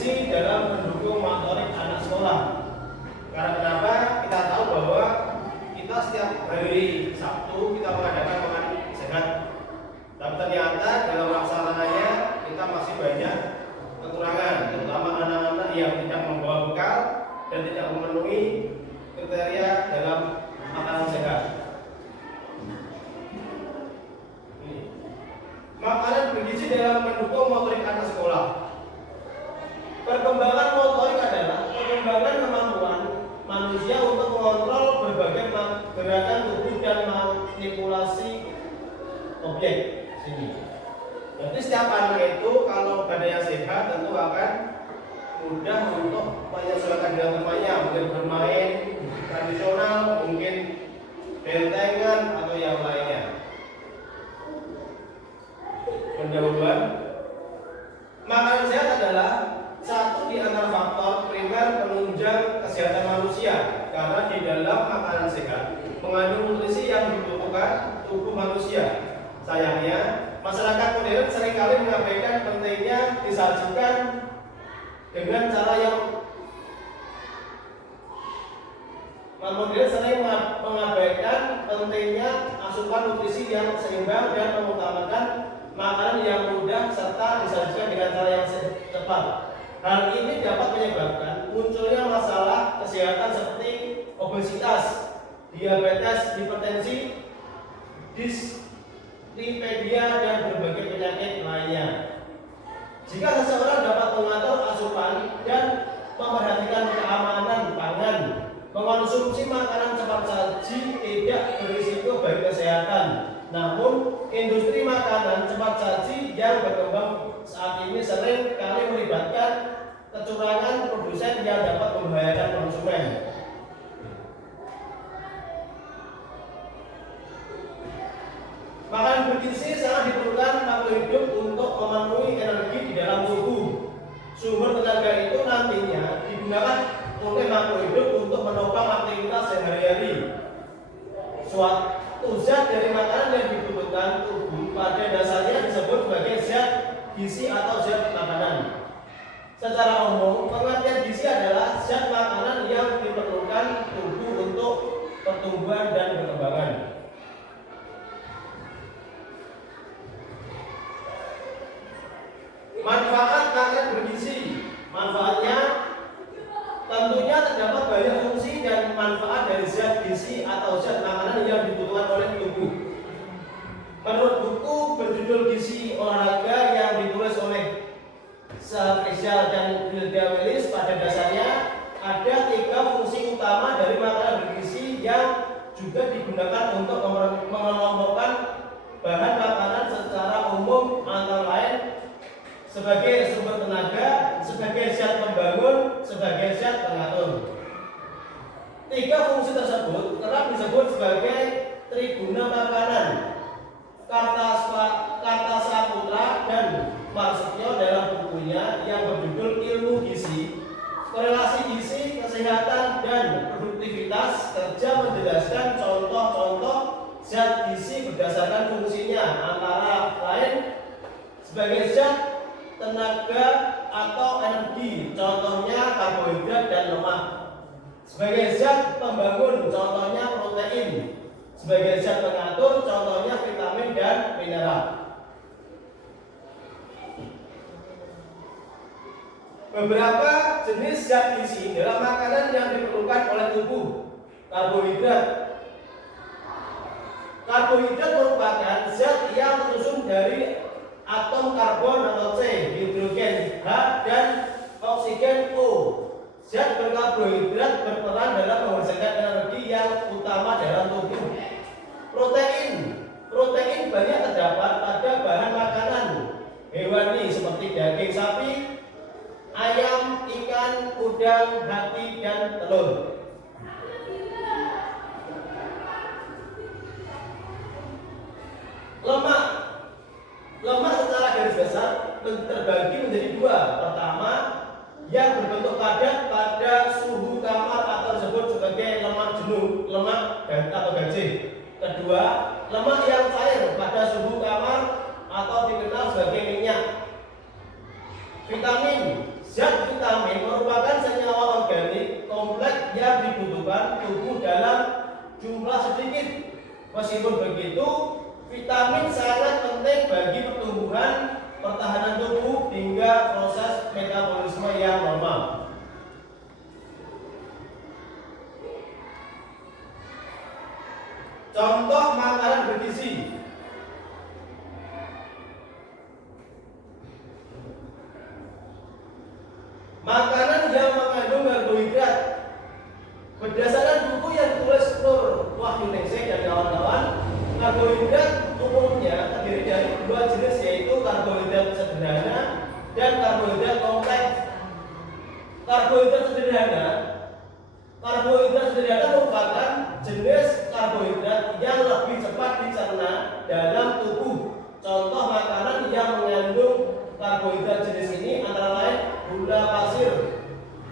bergizi dalam mendukung motorik anak sekolah. Karena kenapa? Kita tahu bahwa kita setiap hari Sabtu kita mengadakan makan sehat. Tapi ternyata dalam pelaksananya kita masih banyak kekurangan, terutama anak-anak yang tidak membawa bekal dan tidak memenuhi kriteria dalam makanan sehat. Makanan bergizi dalam mendukung motorik anak sekolah. Perkembangan motorik adalah perkembangan kemampuan manusia untuk mengontrol berbagai gerakan tubuh dan manipulasi objek. Sini. Jadi setiap anak itu kalau badannya sehat tentu akan mudah untuk menyesuaikan dengan temannya, mungkin bermain tradisional, mungkin bentengan atau yang lainnya. Pendahuluan, makanan sehat adalah satu di antara faktor primer penunjang kesehatan manusia karena di dalam makanan sehat mengandung nutrisi yang dibutuhkan tubuh manusia. Sayangnya, masyarakat modern seringkali mengabaikan pentingnya disajikan dengan cara yang mengabaikan pentingnya asupan nutrisi yang seimbang dan mengutamakan makanan yang mudah serta disajikan dengan cara yang cepat. Hal ini dapat menyebabkan munculnya masalah kesehatan seperti obesitas, diabetes, hipertensi, dislipidemia dan berbagai penyakit lainnya. Jika seseorang dapat mengatur asupan dan memperhatikan keamanan pangan, mengonsumsi makanan cepat saji tidak berisiko bagi kesehatan. Namun, industri makanan cepat saji yang berkembang saat ini sering kali melibatkan kecurangan produsen yang dapat membahayakan konsumen. Makanan bergizi sangat diperlukan makhluk hidup untuk memenuhi energi di dalam tubuh. Sumber tenaga itu nantinya digunakan oleh makhluk hidup untuk menopang aktivitas sehari-hari. Suatu zat dari makanan yang dibutuhkan tubuh pada dasarnya disebut sebagai zat gizi atau zat makanan. Secara umum, pengertian gizi adalah zat makanan yang diperlukan tubuh untuk pertumbuhan dan perkembangan. Manfaat makanan bergizi. Manfaatnya tentunya terdapat banyak fungsi dan manfaat dari zat gizi atau zat makanan yang dibutuhkan oleh tubuh. Menurut buku berjudul Gizi Olahraga yang ditulis oleh Rizal dan Hilda Willis, pada dasarnya ada 3 fungsi utama dari makanan bergizi yang juga digunakan untuk mengelompokkan bahan makanan secara umum, antara lain sebagai sumber tenaga, sebagai zat pembangun, sebagai zat pengatur. 3 fungsi tersebut kerap disebut sebagai triguna makanan. Kartasaputra dan Marsutyo dalam bukunya yang berjudul Ilmu Gizi, Korelasi Gizi, Kesehatan dan Produktivitas Kerja menjelaskan contoh-contoh zat gizi berdasarkan fungsinya, antara lain sebagai zat tenaga atau energi, contohnya karbohidrat dan lemak. Sebagai zat pembangun, contohnya protein. Sebagai zat pengatur, contohnya vitamin dan mineral. Beberapa jenis zat gizi dalam makanan yang diperlukan oleh tubuh. Karbohidrat. Karbohidrat merupakan zat yang tersusun dari atom karbon atau C, hidrogen H, dan oksigen O. Zat berkarbohidrat berperan dalam menghasilkan energi yang utama dalam tubuh. Protein. Protein banyak terdapat pada bahan makanan hewani seperti daging sapi, ayam, ikan, udang, hati, dan telur. Lemak. Lemak secara garis besar terbagi menjadi 2. Pertama, yang berbentuk padat pada suhu kamar atau disebut sebagai lemak jenuh, lemak atau gajih. Kedua, lemak yang cair pada suhu kamar atau dikenal sebagai minyak. Vitamin. Zat juga proses metabolisme yang normal. Contoh makanan bergizi. Makanan yang mengandung karbohidrat. Berdasarkan buku yang ditulis Nur Wahyuningsih dan kawan-kawan, karbohidrat umumnya terdiri dari dua jenis, yaitu karbohidrat sederhana dan karbohidrat kompleks. Karbohidrat sederhana merupakan jenis karbohidrat yang lebih cepat dicerna dalam tubuh. Contoh makanan yang mengandung karbohidrat jenis ini antara lain gula pasir,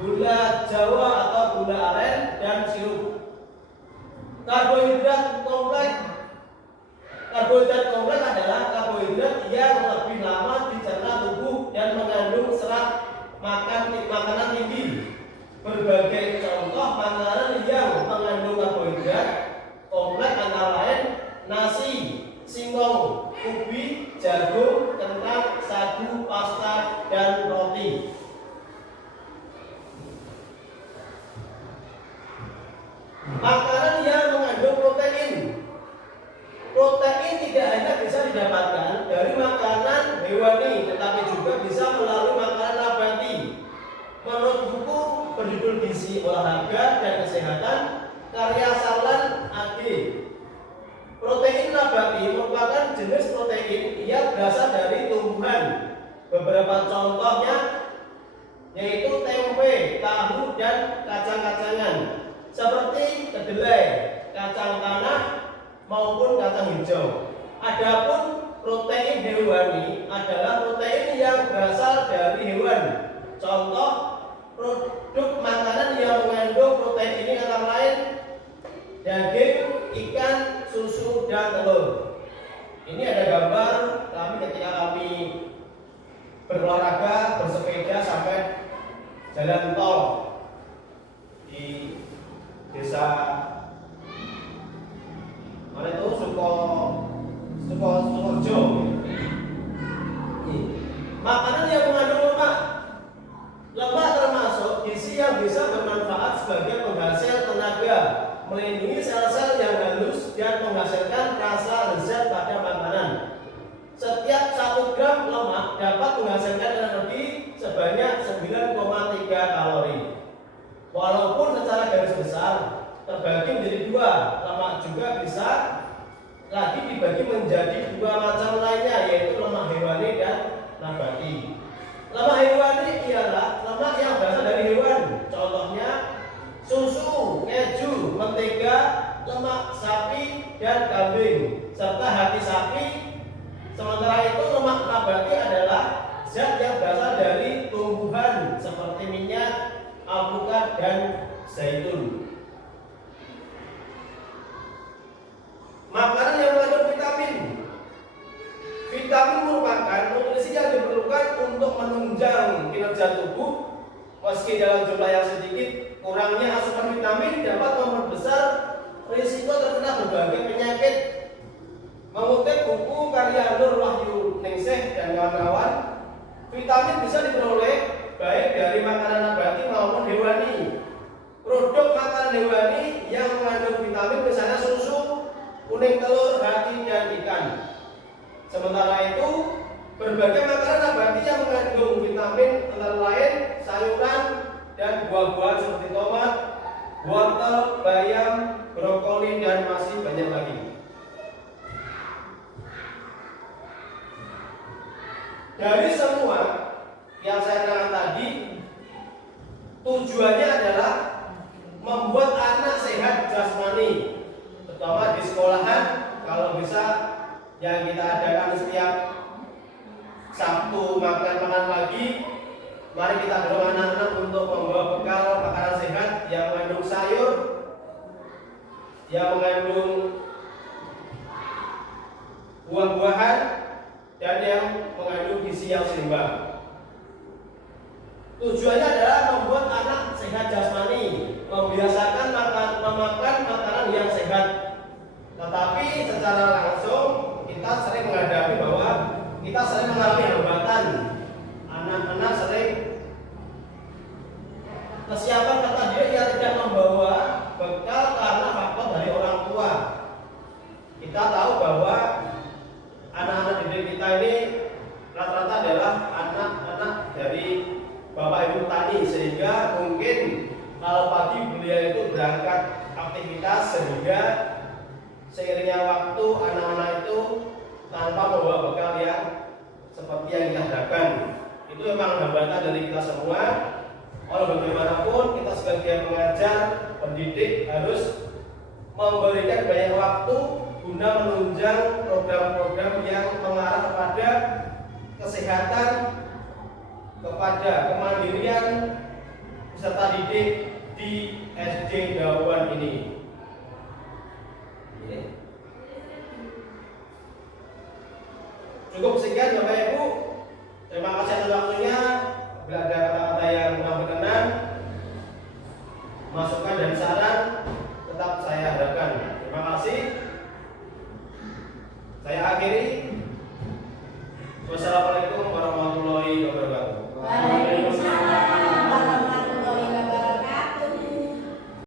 gula jawa atau gula aren, dan sirup. Karbohidrat kompleks adalah karbohidrat yang lebih lama dicerna tubuh dan mengandung serat makanan tinggi. Berbagai contoh makanan yang mengandung karbohidrat kompleks antara lain nasi, singkong, ubi, jagung, kentang, sagu, pasta, dan roti. Makanan yang mengandung protein. Protein tidak hanya bisa didapatkan dari makanan hewani, tetapi juga bisa melalui makanan nabati. Menurut buku berjudul Gizi Olahraga dan Kesehatan karya Sarlan AG, protein nabati merupakan jenis protein yang berasal dari tumbuhan. Beberapa contohnya yaitu tempe, tahu, dan kacang-kacangan seperti kedelai, kacang tanah, maupun kacang hijau. Adapun protein hewani adalah protein yang berasal dari hewan. Contoh produk makanan yang mengandung protein ini antara lain daging, ikan, susu, dan telur. Ini ada gambar kami ketika kami berolahraga, bersepeda sampai jalan tol di desa mana itu Sukoharjo. Makanan yang mengandung lemak. Lemak termasuk gizi yang bisa bermanfaat sebagai penghasil tenaga, melindungi sel-sel yang halus, dan menghasilkan rasa lezat pada makanan. Setiap 1 gram lemak dapat menghasilkan energi sebanyak 9,3 kalori. Walaupun secara garis besar terbagi menjadi 2, lemak juga bisa lagi dibagi menjadi 2 macam lainnya, yaitu lemak hewani dan nabati. Lemak hewani ialah lemak yang berasal dari hewan. Contohnya susu, keju, mentega, lemak sapi dan kambing, serta hati sapi. Sementara itu lemak nabati adalah zat yang berasal dari tumbuhan seperti minyak, alpukat, dan zaitun. Makanan yang mengandung vitamin. Vitamin merupakan nutrisi yang diperlukan untuk menunjang kinerja tubuh. Meski dalam jumlah yang sedikit, kurangnya asupan vitamin dapat memperbesar risiko terkena berbagai penyakit. Mengutip buku karya Nur Wahyuningsih dan kawan-kawan, vitamin bisa diperoleh baik dari makanan nabati maupun hewani. Produk makanan hewani yang mengandung vitamin misalnya susu, kuning telur, hati, dan ikan. Sementara itu, berbagai makanan nabati yang mengandung vitamin antara lain sayuran dan buah-buahan seperti tomat, wortel, bayam, brokoli, dan masih banyak lagi. Dari semua yang saya terangkan tadi, tujuannya adalah membuat anak sehat jasmani, terutama di sekolahan. Kalau bisa yang kita adakan setiap Sabtu makan pagi, mari kita dorong anak-anak untuk membawa bekal makanan sehat yang mengandung sayur, yang mengandung buah-buahan, dan yang mengandung gizi yang seimbang. Tujuannya adalah membuat anak sehat jasmani, membiasakan memakan makanan yang sehat. Tetapi secara langsung kita sering menghadapi bahwa kita sering mengalami hambatan. Anak didik kita ini rata-rata adalah anak-anak dari bapak ibu petani, sehingga mungkin kalau pagi beliau itu berangkat aktivitas, sehingga seiringnya waktu anak-anak itu tanpa membawa bekal yang seperti yang kita harapkan. Itu memang hambatan dari kita semua. Walau bagaimanapun kita sebagai pengajar, pendidik harus memberikan banyak waktu guna menunjang program-program yang mengarah kepada kesehatan, kepada kemandirian peserta didik di SD Dawan ini. Cukup sekian Bapak Ibu. Terima kasih atas waktunya. Bila ada kata-kata yang kurang berkenan, masukan dan saran tetap saya harapkan. Terima kasih. Saya akhiri. Wassalamualaikum warahmatullahi wabarakatuh.